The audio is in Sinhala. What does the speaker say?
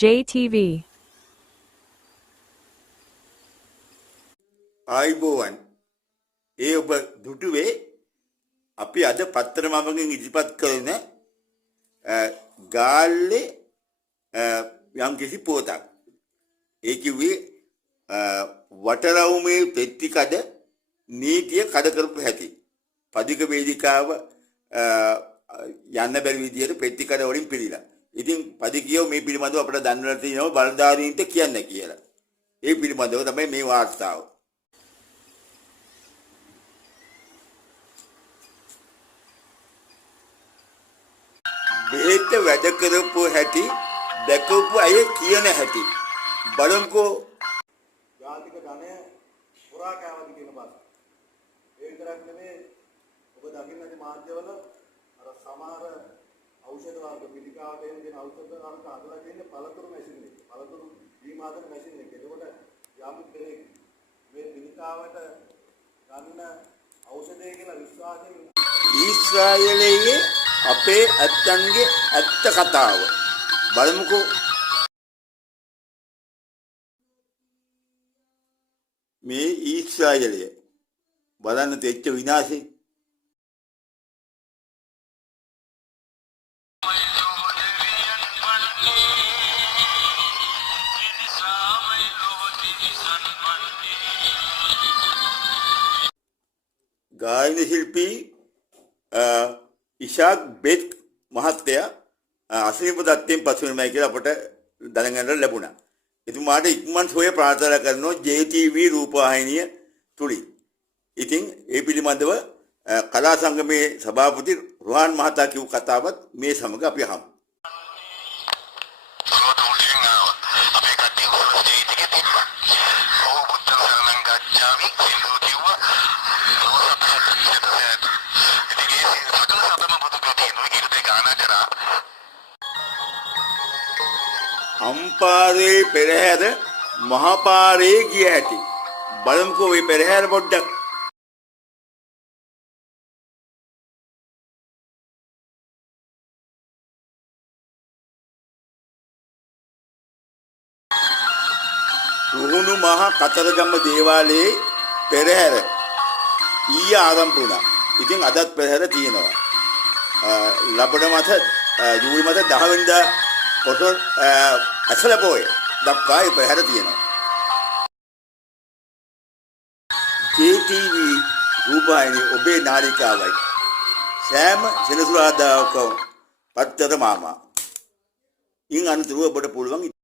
JTV ආයිබෝවන් ඒ ඔබ දුටුවේ අපි අද පත්තර මමගෙන් ඉදිරිපත් කරන ගාල්ලේ යම් කිසි පොතක්. ඒ කිව්වේ වටරවුමේ පෙට්ටිකඩ නීතිය කඩ කරපු හැටි. පදික වේදිකාව යන්න බැරි විදියට පෙට්ටිකඩ වලින් පිළිලා. ඉතින් පදිකියෝ මේ පිළිබඳව අපිට දන්වලා තියෙනවා බලධාරීන්ට කියන්න කියලා. ඒ පිළිබඳව තමයි මේ වාර්තාව. බෙහෙත් වැඩ කරපු හැටි දැකපු අය කියන හැටි බලමුකෝ. ජාතික ධනය පුරා කෑමද කියන බස්. ඒ විතරක් නෙමෙයි ඔබ දකින්න ඇති මාධ්‍යවල අර සමහර ඖෂධ වර්ග පිළිකාවට එන ඖෂධ වර්ග හදලා තියෙන පළතුරු මැෂින් එක. පළතුරු බීම හදන මැෂින් එක. එතකොට යම් කෙනෙක් මේ පිළිකාවට ගන්න ඖෂධය කියලා විශ්වාසයෙන් ඊශ්‍රායලයේ අපේ ඇත්තන්ගේ ඇත්ත කතාව බලමුකෝ. මේ ඊශ්‍රායලය බලන්න තෙච්ච විනාශේ. ගායන ශිල්පී ඉෂාක් බෙත් මහත්තයා අසනීප තත්ත්වයෙන් පසු වෙනයි කියලා අපට දැනගන්න ලැබුණා. එතුමාට ඉක්මන් සොය ප්‍රාර්ථනා කරනවා JTV රූපවාහිනිය තුලින්. ඉතින් ඒ පිළිබඳව කලා සංගමේ සභාපති රුහාන් මහතා කියු කතාවත් මේ සමග අපි අහමු. අම්පාරේ පෙරහැර මහපාරේ ගිය හැටි බලමුකෝ. මේ පෙරහැර පොඩ්ඩක් රුහුණු මහ කතරගම දේවාලයේ පෙරහැර ඊයේ ආරම්භ වුණා. ඉතින් අදත් පෙරහැර තියෙනවා. ලබන මත ජූලි මත 10 වෙනිදා කොටොන් අසල පොය දක්වා ඒ පෙරහැර තියෙනවා. JTV රූපවාහිනිය ඔබේ නාලිකාවයි. සෑම සෙනසුරාදාකම පත්තර මාමා. ඉන් අනතුරුව ඔබට පුළුවන්